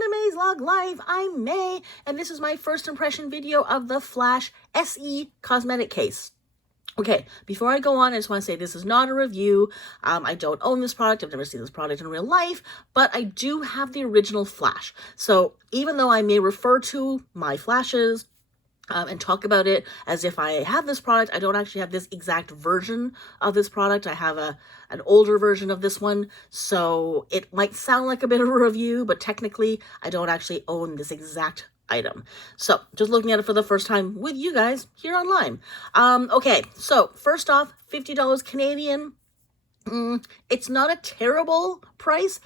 to MaysLugLife. I'm May, and this is my first impression video of the Flash SE cosmetic case. Okay, before I go on, I just want to say this is not a review. I don't own this product. I've never seen this product in real life, but I do have the original Flash. So even though I may refer to my Flashes and talk about it as if I have this product, I don't actually have this exact version of this product. I have an older version of this one, so it might sound like a bit of a review, but technically I don't actually own this exact item. So just looking at it for the first time with you guys here online. Okay, so first off, $50 Canadian. It's not a terrible price,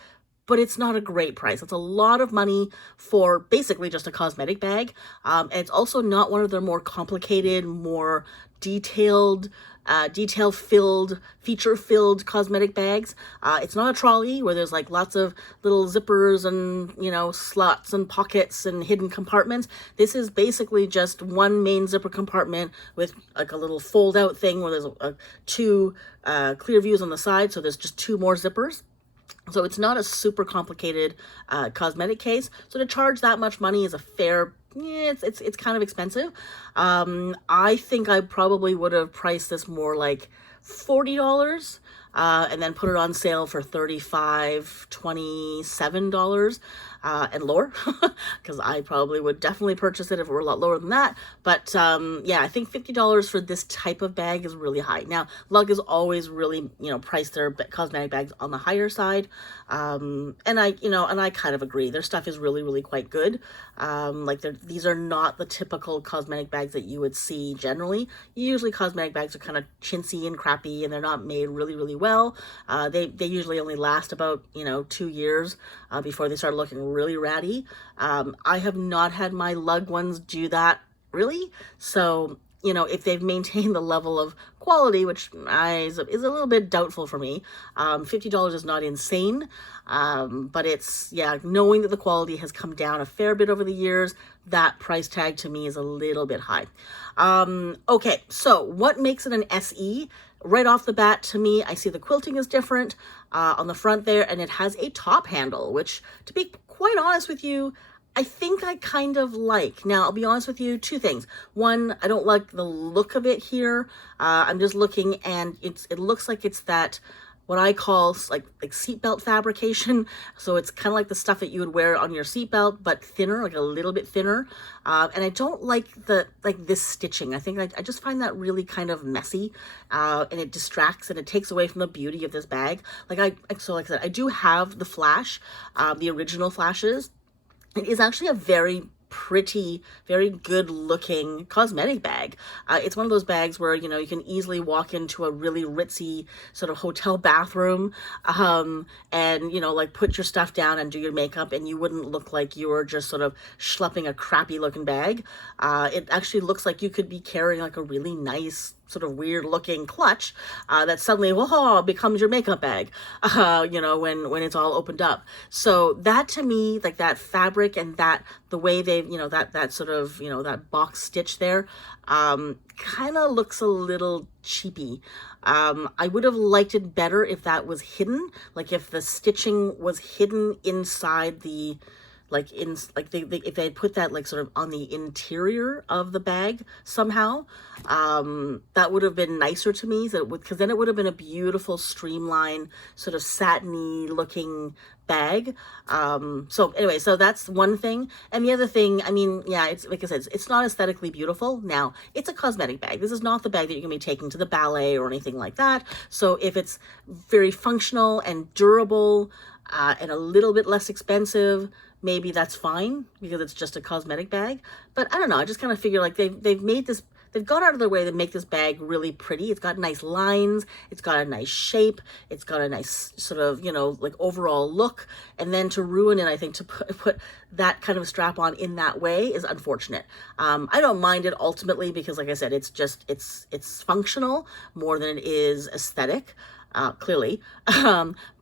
but it's not a great price. It's a lot of money for basically just a cosmetic bag. And it's also not one of their more complicated, more detail-filled, feature-filled cosmetic bags. It's not a trolley where there's like lots of little zippers and, you know, slots and pockets and hidden compartments. This is basically just one main zipper compartment with like a little fold-out thing where there's two clear views on the side, so there's just two more zippers. So it's not a super complicated cosmetic case. So to charge that much money is a fair, it's kind of expensive. I think I probably would have priced this more like $40 and then put it on sale for $35, $27 and lower, because I probably would definitely purchase it if it were a lot lower than that. But yeah, I think $50 for this type of bag is really high. Now, Lug is always really, price their cosmetic bags on the higher side. And I kind of agree. Their stuff is really, really quite good. These are not the typical cosmetic bags that you would see generally. Usually cosmetic bags are kind of chintzy and crappy, and they're not made really, really well. They usually only last about, 2 years before they start looking really ratty. I have not had my Lug ones do that, really. So, if they've maintained the level of quality, which is a little bit doubtful for me, $50 is not insane, but it's, yeah, knowing that the quality has come down a fair bit over the years, that price tag to me is a little bit high. Okay, so what makes it an SE? Right off the bat, to me, I see the quilting is different on the front there, and it has a top handle, which, to be quite honest with you, I think I kind of like. Now, I'll be honest with you, two things. One, I don't like the look of it here. I'm just looking, and it looks like it's that, what I call like seatbelt fabrication. So it's kind of like the stuff that you would wear on your seatbelt, but thinner, like a little bit thinner. And I don't like this stitching. I think I just find that really kind of messy, and it distracts and it takes away from the beauty of this bag. Like I said, I do have the Flash, the original Flashes. It is actually a very pretty, very good looking cosmetic bag. It's one of those bags where, you can easily walk into a really ritzy sort of hotel bathroom, and, like put your stuff down and do your makeup, and you wouldn't look like you were just sort of schlepping a crappy looking bag. It actually looks like you could be carrying like a really nice, sort of weird looking clutch that suddenly becomes your makeup bag, when it's all opened up. So that, to me, like that fabric and the way they've, that sort of, that box stitch there, kind of looks a little cheapy. I would have liked it better if that was hidden, like if the stitching was hidden inside the, if they had put that like sort of on the interior of the bag somehow, that would have been nicer to me. So because then it would have been a beautiful, streamlined, sort of satiny looking bag. So anyway, so that's one thing. And the other thing, I mean, yeah, it's like I said, it's not aesthetically beautiful. Now, it's a cosmetic bag. This is not the bag that you're gonna be taking to the ballet or anything like that. So if it's very functional and durable, and a little bit less expensive, maybe that's fine because it's just a cosmetic bag. But I don't know, I just kind of figure like they've made this, they've gone out of their way to make this bag really pretty. It's got nice lines, it's got a nice shape, it's got a nice sort of, like overall look. And then to ruin it, I think to put that kind of strap on in that way is unfortunate. I don't mind it ultimately because, like I said, it's just, it's functional more than it is aesthetic. Clearly.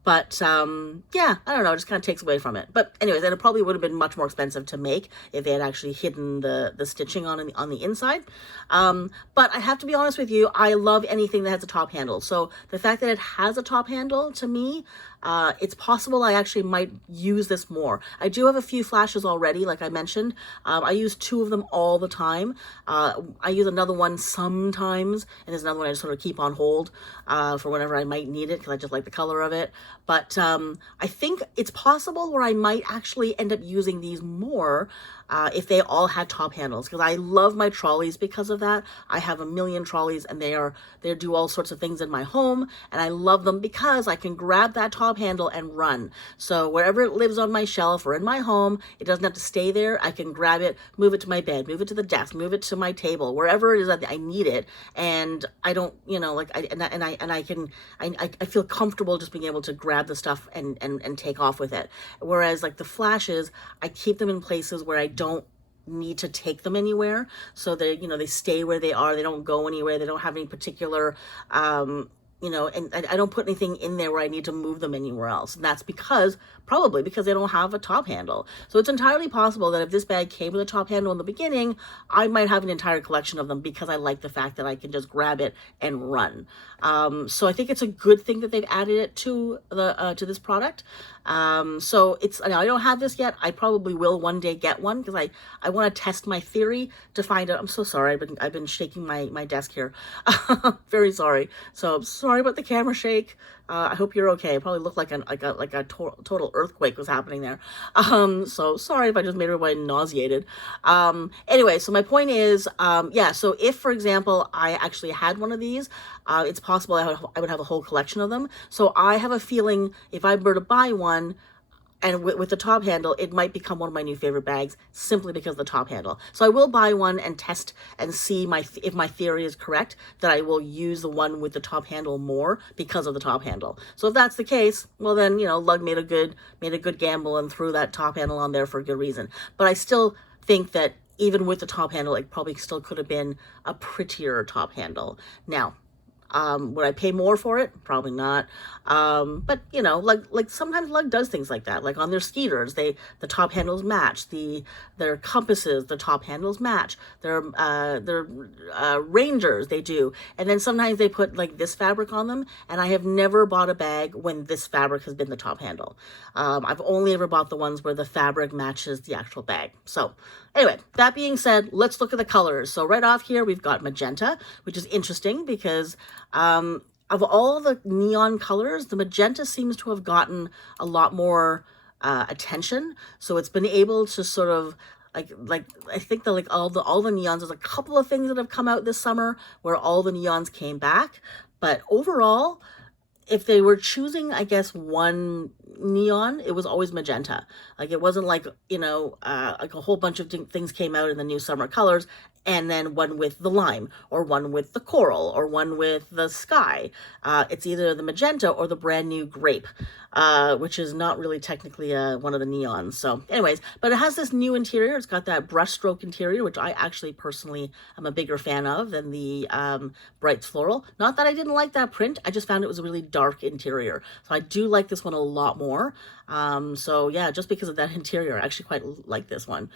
But yeah, I don't know, it just kind of takes away from it. But anyways, and it probably would have been much more expensive to make if they had actually hidden the stitching on the inside. But I have to be honest with you, I love anything that has a top handle. So the fact that it has a top handle, to me, it's possible I actually might use this more. I do have a few flashes already, like I mentioned. I use 2 of them all the time. I use another one sometimes, and there's another one I just sort of keep on hold for whenever I might need it, because I just like the color of it. But I think it's possible where I might actually end up using these more if they all had top handles, because I love my trolleys because of that. I have a million trolleys, and they do all sorts of things in my home, and I love them because I can grab that top handle and run. So wherever it lives on my shelf or in my home, it doesn't have to stay there. I can grab it, move it to my bed, move it to the desk, move it to my table, wherever it is that I need it, and I don't, like I feel comfortable just being able to grab the stuff and take off with it. Whereas like the flashes, I keep them in places where I don't need to take them anywhere, so they stay where they are. They don't go anywhere. They don't have any particular and I don't put anything in there where I need to move them anywhere else. And that's probably because they don't have a top handle. So it's entirely possible that if this bag came with a top handle in the beginning, I might have an entire collection of them, because I like the fact that I can just grab it and run. So I think it's a good thing that they've added it to this product. So I don't have this yet. I probably will one day get one, because I want to test my theory to find out. I'm so sorry. I've been shaking my desk here. Very sorry. So I'm sorry about the camera shake. I hope you're okay. It probably looked like a total earthquake was happening there. So sorry if I just made everybody nauseated. Anyway, so my point is, so if, for example, I actually had one of these, it's possible I would have a whole collection of them. So I have a feeling if I were to buy one, and with the top handle, it might become one of my new favorite bags simply because of the top handle. So I will buy one and test and see if my theory is correct, that I will use the one with the top handle more because of the top handle. So if that's the case, well then, Lug made a good gamble and threw that top handle on there for a good reason. But I still think that even with the top handle, it probably still could have been a prettier top handle. Now, would I pay more for it? Probably not. But like sometimes Lug does things like that. Like on their skeeters, the top handles match. Their compasses, the top handles match. Their Rangers, they do. And then sometimes they put like this fabric on them. And I have never bought a bag when this fabric has been the top handle. I've only ever bought the ones where the fabric matches the actual bag. So anyway, that being said, let's look at the colors. So right off here, we've got magenta, which is interesting because of all the neon colors, the magenta seems to have gotten a lot more attention. So it's been able to sort of like I think that like all the neons, there's a couple of things that have come out this summer where all the neons came back, but overall, if they were choosing, I guess, one neon, it was always magenta. Like it wasn't like, like a whole bunch of things came out in the new summer colors, and then one with the lime, or one with the coral, or one with the sky. It's either the magenta or the brand new grape, which is not really technically one of the neons. So anyways, but it has this new interior. It's got that brushstroke interior, which I actually personally am a bigger fan of than the Brights Floral. Not that I didn't like that print, I just found it was a really dark interior. So I do like this one a lot more. So yeah, just because of that interior, I actually quite like this one,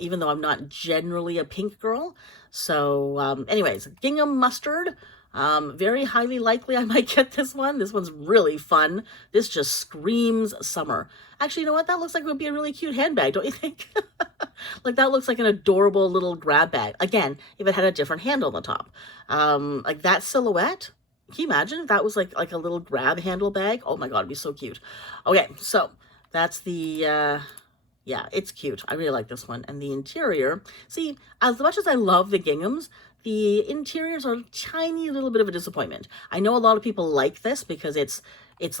even though I'm not generally a pink girl. So anyways, gingham mustard. Very highly likely I might get this one. This one's really fun. This just screams summer. Actually, you know what? That looks like it would be a really cute handbag, don't you think? Like that looks like an adorable little grab bag. Again, if it had a different handle on the top. Like that silhouette. Can you imagine if that was like a little grab handle bag? Oh my God, it'd be so cute. Okay, so that's the, yeah, it's cute. I really like this one. And the interior, see, as much as I love the ginghams, the interiors are a tiny little bit of a disappointment. I know a lot of people like this because it's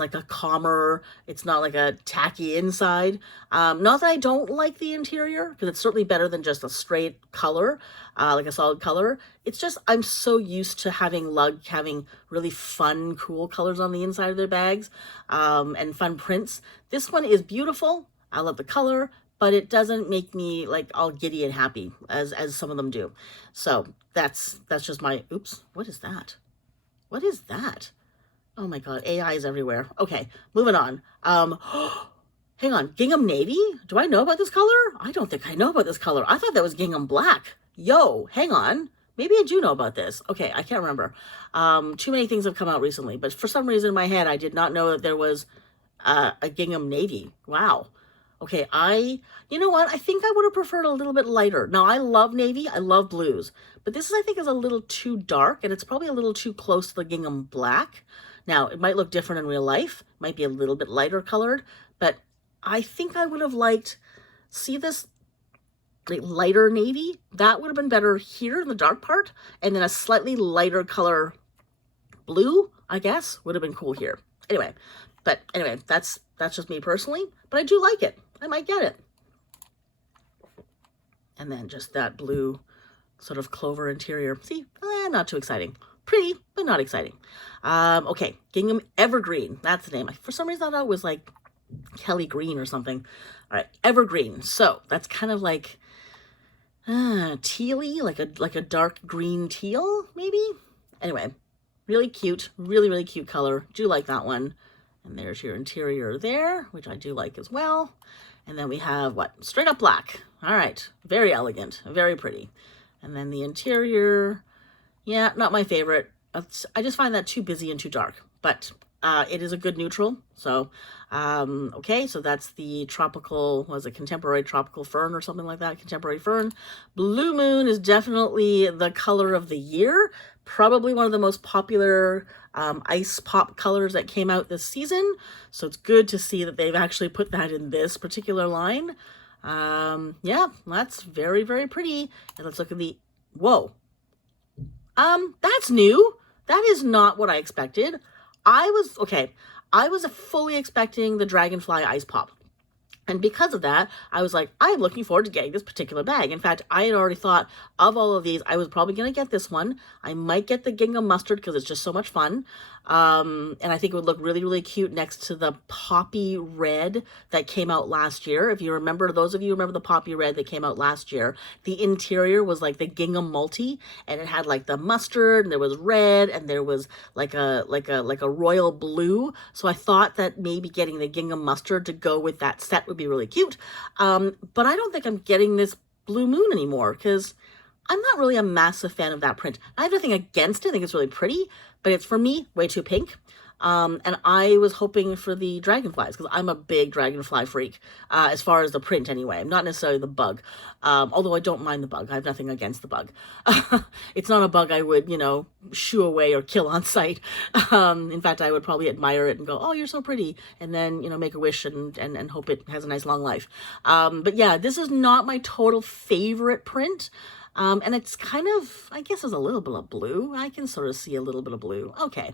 like a calmer, it's not like a tacky inside. Not that I don't like the interior, because it's certainly better than just a straight color, like a solid color. It's just, I'm so used to having Lug having really fun, cool colors on the inside of their bags, and fun prints. This one is beautiful. I love the color, but it doesn't make me like all giddy and happy as some of them do. So that's just my, oops, what is that? What is that? Oh my God, AI is everywhere. Okay, moving on. Hang on, gingham navy? Do I know about this color? I don't think I know about this color. I thought that was gingham black. Yo, hang on. Maybe I do know about this. Okay, I can't remember. Too many things have come out recently, but for some reason in my head, I did not know that there was a gingham navy. Wow. Okay, you know what? I think I would have preferred a little bit lighter. Now, I love navy, I love blues, but this is, I think, is a little too dark, and it's probably a little too close to the gingham black. Now, it might look different in real life, might be a little bit lighter colored, but I think I would have liked, see this like lighter navy? That would have been better here in the dark part, and then a slightly lighter color blue, I guess, would have been cool here. Anyway, that's just me personally, but I do like it. I might get it. And then just that blue sort of clover interior. See, not too exciting. Pretty, but not exciting. Okay, gingham evergreen. That's the name. For some reason, I thought it was like Kelly green or something. All right, evergreen. So that's kind of like tealy, like a dark green teal, maybe. Anyway, really cute, really cute color. Do like that one. And there's your interior there, which I do like as well. And then we have what? Straight up black. All right, very elegant, very pretty. And then the interior, yeah, not my favorite. I just find that too busy and too dark, but it is a good neutral. So, okay, so that's the tropical, was it contemporary tropical fern or something like that? Contemporary fern. Blue Moon is definitely the color of the year. Probably one of the most popular ice pop colors that came out this season. So it's good to see that they've actually put that in this particular line. Yeah, that's very pretty. And let's look at the, whoa. That's new. That is not what I expected. I was fully expecting the Dragonfly Ice Pop. And because of that, I was like, I'm looking forward to getting this particular bag. In fact, I had already thought of all of these, I was probably going to get this one. I might get the gingham mustard because it's just so much fun. And I think it would look really cute next to the poppy red that came out last year. If you remember, those of you who remember the poppy red that came out last year, the interior was like the gingham multi, and it had like the mustard, and there was red, and there was like a royal blue. So I thought that maybe getting the gingham mustard to go with that set would be really cute. But I don't think I'm getting this Blue Moon anymore because I'm not really a massive fan of that print. I have nothing against it. I think it's really pretty, but it's, for me, way too pink. And I was hoping for the dragonflies because I'm a big dragonfly freak, as far as the print anyway. I'm not necessarily the bug, although I don't mind the bug. I have nothing against the bug. It's not a bug I would, shoo away or kill on sight. In fact, I would probably admire it and go, oh, you're so pretty, and then, make a wish and hope it has a nice long life. But yeah, this is not my total favorite print. And it's kind of, I guess there's a little bit of blue. I can sort of see a little bit of blue. Okay.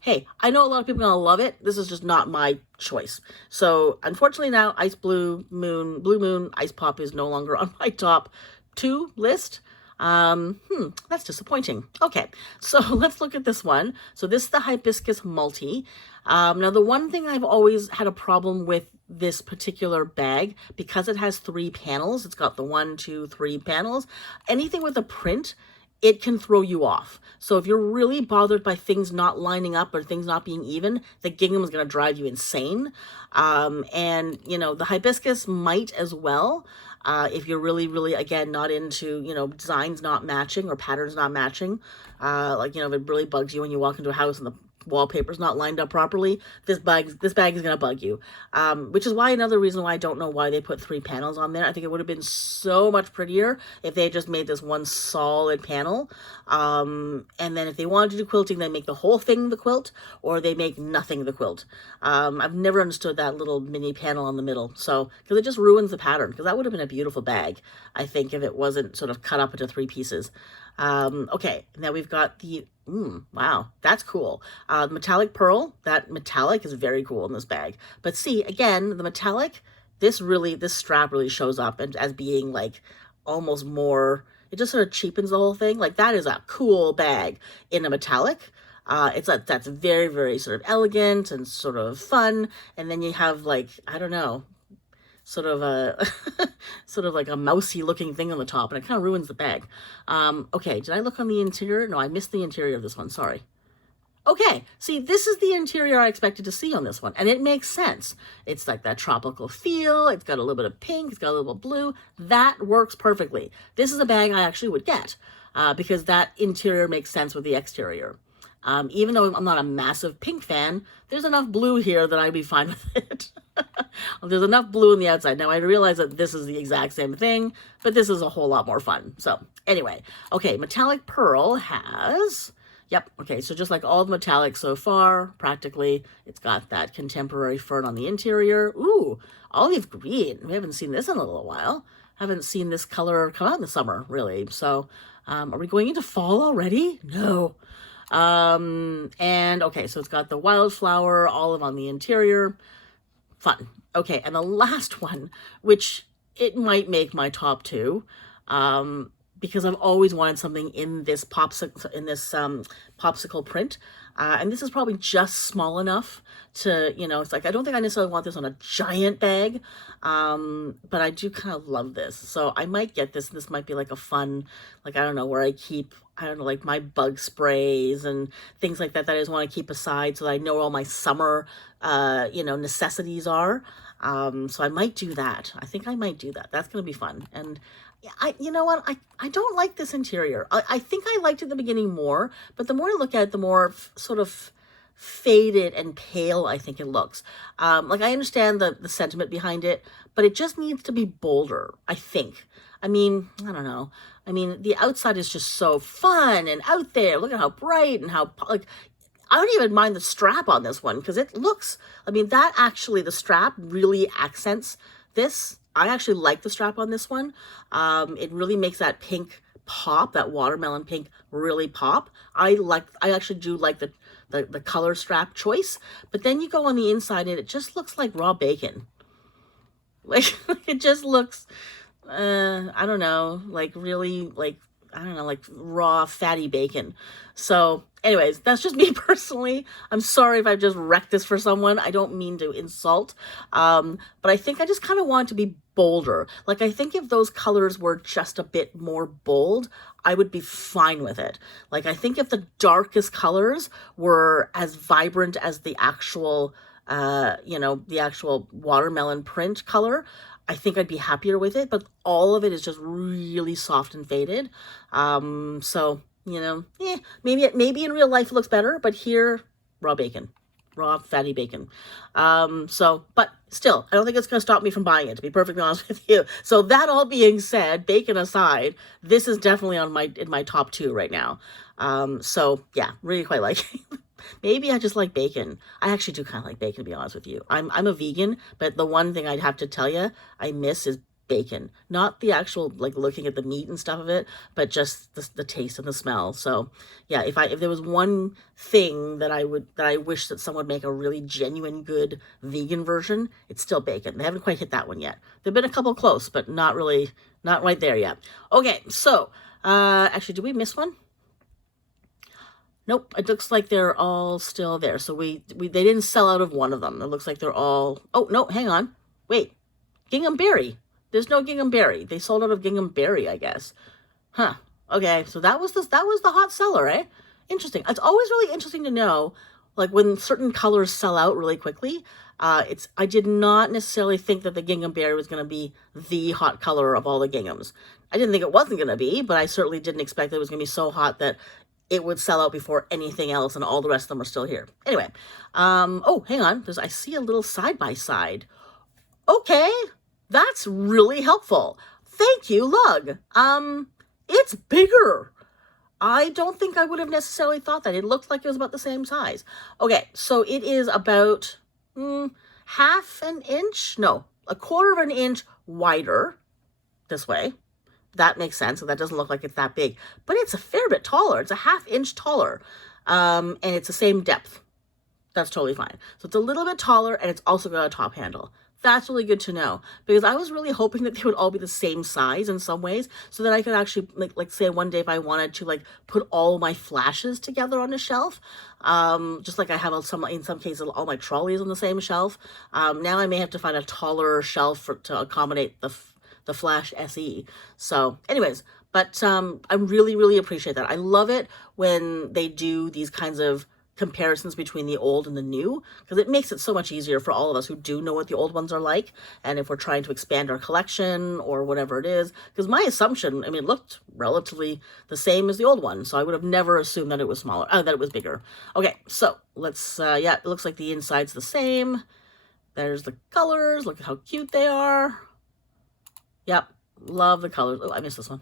Hey, I know a lot of people are going to love it. This is just not my choice. So unfortunately now, Blue Moon, Ice Pop is no longer on my top 2 list. That's disappointing. Okay, so let's look at this one. So this is the Hibiscus Multi. Now the one thing I've always had a problem with this particular bag, because it has 3 panels, it's got the 1, 2, 3 panels, anything with a print, it can throw you off. So if you're really bothered by things not lining up or things not being even, the gingham is going to drive you insane. And, the hibiscus might as well. If you're really, again, not into, designs not matching or patterns not matching. If it really bugs you when you walk into a house and the wallpaper's not lined up properly, this bag is going to bug you. Which is why another reason why I don't know why they put 3 panels on there. I think it would have been so much prettier if they had just made this one solid panel. And then if they wanted to do quilting, they make the whole thing the quilt, or they make nothing the quilt. I've never understood that little mini panel on the middle. So, because it just ruins the pattern, because that would have been a beautiful bag, I think, if it wasn't sort of cut up into 3 pieces. Okay, now we've got the, wow, that's cool. Metallic pearl, that metallic is very cool in this bag. But see, again, the metallic, this strap really shows up and as being like almost more, it just sort of cheapens the whole thing. Like, that is a cool bag in a metallic. That's very sort of elegant and sort of fun. And then you have like, I don't know, sort of a sort of like a mousy looking thing on the top, and it kind of ruins the bag. Okay, did I look on the interior? No, I missed the interior of this one, sorry. Okay, see, this is the interior I expected to see on this one, and it makes sense. It's like that tropical feel, it's got a little bit of pink, it's got a little bit of blue. That works perfectly. This is a bag I actually would get, because that interior makes sense with the exterior. Even though I'm not a massive pink fan, there's enough blue here that I'd be fine with it. There's enough blue on the outside. Now, I realize that this is the exact same thing, but this is a whole lot more fun. So, anyway. Okay, Metallic Pearl has... Yep, okay, so just like all the metallics so far, practically, it's got that contemporary fern on the interior. Ooh, olive green. We haven't seen this in a little while. Haven't seen this color come out in the summer, really. So, are we going into fall already? No. And, okay, so it's got the wildflower, olive on the interior. Fun. Okay, and the last one, which it might make my top 2, because I've always wanted something in this popsicle print. And this is probably just small enough to, it's like, I don't think I necessarily want this on a giant bag, but I do kind of love this. So I might get this. This might be like a fun, like, I don't know, where I keep, I don't know, like my bug sprays and things like that I just want to keep aside so that I know where all my summer, necessities are. So I might do that. I think I might do that. That's going to be fun. And you know what? I don't like this interior. I think I liked it at the beginning more, but the more I look at it, the more sort of faded and pale I think it looks. Like I understand the sentiment behind it, but it just needs to be bolder, I think. I mean, I don't know. I mean, the outside is just so fun and out there. Look at how bright and how, like, I don't even mind the strap on this one because it looks, I mean, that actually, the strap really accents this. I actually like the strap on this one. It really makes that pink pop, that watermelon pink really pop. I actually do like the color strap choice, but then you go on the inside and it just looks like raw bacon. Like, it just looks, I don't know, like really, like, I don't know, like raw fatty bacon. So anyways, that's just me personally. I'm sorry if I've just wrecked this for someone. I don't mean to insult. But I think I just kind of want to be bolder. Like, I think if those colors were just a bit more bold, I would be fine with it. Like, I think if the darkest colors were as vibrant as the actual, the actual watermelon print color, I think I'd be happier with it, but all of it is just really soft and faded. So, maybe in real life it looks better, but here, raw bacon, raw fatty bacon. But still, I don't think it's going to stop me from buying it, to be perfectly honest with you. So that all being said, bacon aside, this is definitely in my top 2 right now. So yeah, really quite like it. Maybe I just like bacon. I actually do kind of like bacon, to be honest with you. I'm a vegan, but the one thing I'd have to tell you I miss is bacon. Not the actual, like, looking at the meat and stuff of it, but just the taste and the smell. So yeah, if there was one thing that I wish that someone would make a really genuine good vegan version, it's still bacon. They haven't quite hit that one yet. There've been a couple close, but not right there yet. Okay, so actually, did we miss one? Nope, it looks like they're all still there. So they didn't sell out of one of them. It looks like they're all, oh, no, hang on. Wait, gingham berry. There's no gingham berry. They sold out of gingham berry, I guess. Huh. Okay, so that was the hot seller, eh? Interesting. It's always really interesting to know, like, when certain colors sell out really quickly. I did not necessarily think that the gingham berry was going to be the hot color of all the ginghams. I didn't think it wasn't going to be, but I certainly didn't expect that it was going to be so hot that it would sell out before anything else, and all the rest of them are still here. Anyway, oh, hang on. I see a little side-by-side. Okay, that's really helpful. Thank you, Lug. It's bigger. I don't think I would have necessarily thought that. It looked like it was about the same size. Okay, so it is about half an inch, no, a quarter of an inch wider this way. That makes sense. So that doesn't look like it's that big, but it's a fair bit taller. It's a half inch taller. And it's the same depth. That's totally fine. So it's a little bit taller, and it's also got a top handle. That's really good to know, because I was really hoping that they would all be the same size in some ways, so that I could actually, like say one day if I wanted to, like, put all my flashes together on a shelf, just like I have in some cases all my trolleys on the same shelf. Now I may have to find a taller shelf to accommodate the Flash SE. So anyways, but I really, really appreciate that. I love it when they do these kinds of comparisons between the old and the new, because it makes it so much easier for all of us who do know what the old ones are like, and if we're trying to expand our collection or whatever it is. Because my assumption, I mean, it looked relatively the same as the old one, so I would have never assumed that it was smaller, that it was bigger. Okay, so let's, yeah, it looks like the inside's the same. There's the colors. Look at how cute they are. Yep, love the colors. Oh, I missed this one.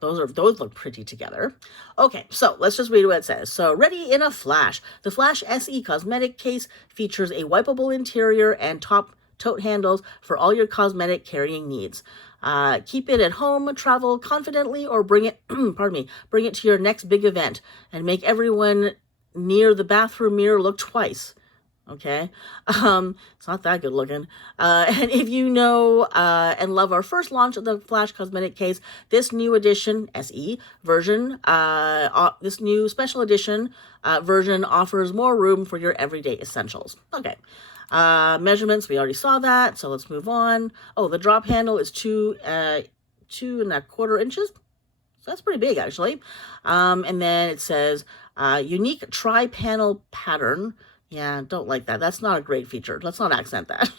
Those look pretty together. Okay, so let's just read what it says. So, ready in a flash. The Flash SE cosmetic case features a wipeable interior and top tote handles for all your cosmetic carrying needs. Keep it at home, travel confidently, or bring it, pardon me, bring it to your next big event and make everyone near the bathroom mirror look twice. Okay, it's not that good looking. And if you know and love our first launch of the Flash Cosmetic case, this new edition SE version, this new special edition version offers more room for your everyday essentials. Okay, measurements, we already saw that, so let's move on. Oh, the drop handle is 2.25 inches. So that's pretty big, actually. And then it says unique tri-panel pattern. Yeah, don't like that. That's not a great feature. Let's not accent that.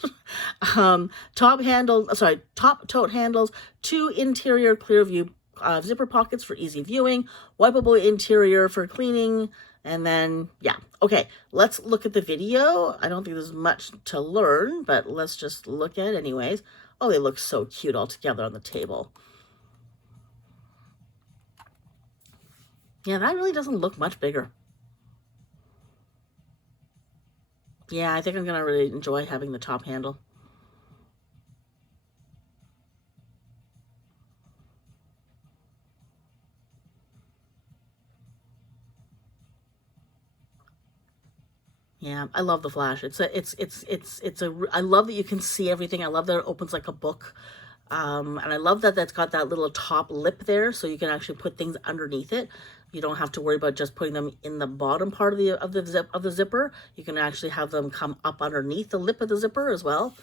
Top tote handles, 2 interior clear view zipper pockets for easy viewing, wipeable interior for cleaning, and then, yeah. Okay, let's look at the video. I don't think there's much to learn, but let's just look at it anyways. Oh, they look so cute all together on the table. Yeah, that really doesn't look much bigger. Yeah, I think I'm going to really enjoy having the top handle. Yeah, I love the Flash. I love that you can see everything. I love that it opens like a book. And I love that that's got that little top lip there, so you can actually put things underneath it. You don't have to worry about just putting them in the bottom part of the zipper. You can actually have them come up underneath the lip of the zipper as well.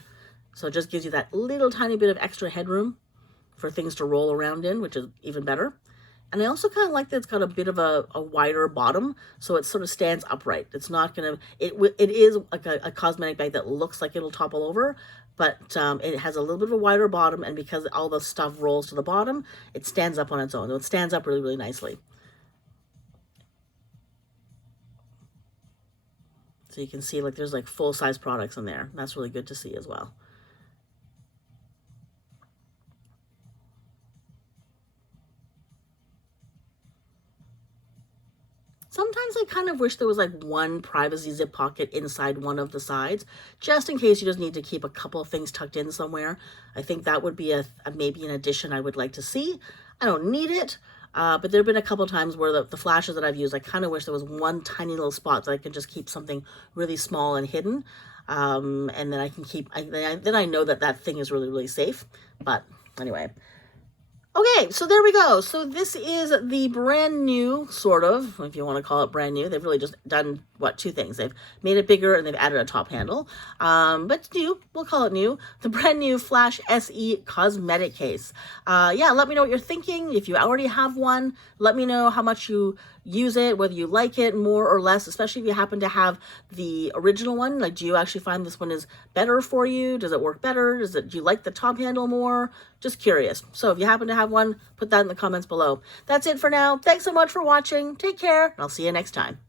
So it just gives you that little tiny bit of extra headroom for things to roll around in, which is even better. And I also kind of like that it's got a bit of a wider bottom, so it sort of stands upright. It's not going to, it is like a cosmetic bag that looks like it'll topple over, but it has a little bit of a wider bottom, and because all the stuff rolls to the bottom, it stands up on its own. So it stands up really, really nicely. So you can see like there's like full-size products in there. That's really good to see as well. Sometimes I kind of wish there was like one privacy zip pocket inside one of the sides, just in case you just need to keep a couple of things tucked in somewhere. I think that would be maybe an addition I would like to see. I don't need it, but there have been a couple of times where the flashes that I've used, I kind of wish there was one tiny little spot that I could just keep something really small and hidden. And then I can then I know that that thing is really, really safe. But anyway. Okay, so there we go. So this is the brand new, sort of, if you want to call it brand new. They've really just done, what, 2 things. They've made it bigger and they've added a top handle. But it's new. We'll call it new. The brand new Flash SE cosmetic case. Yeah, let me know what you're thinking. If you already have one, let me know how much you use it, whether you like it more or less, especially if you happen to have the original one. Like, do you actually find this one is better for you? Does it work better? Do you like the top handle more? Just curious. So if you happen to have one, put that in the comments below. That's it for now. Thanks so much for watching. Take care, and I'll see you next time.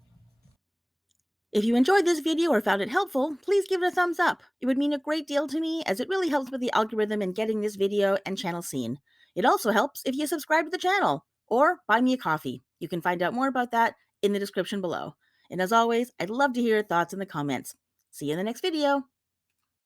If you enjoyed this video or found it helpful, please give it a thumbs up. It would mean a great deal to me, as it really helps with the algorithm in getting this video and channel seen. It also helps if you subscribe to the channel or buy me a coffee. You can find out more about that in the description below. And as always, I'd love to hear your thoughts in the comments. See you in the next video.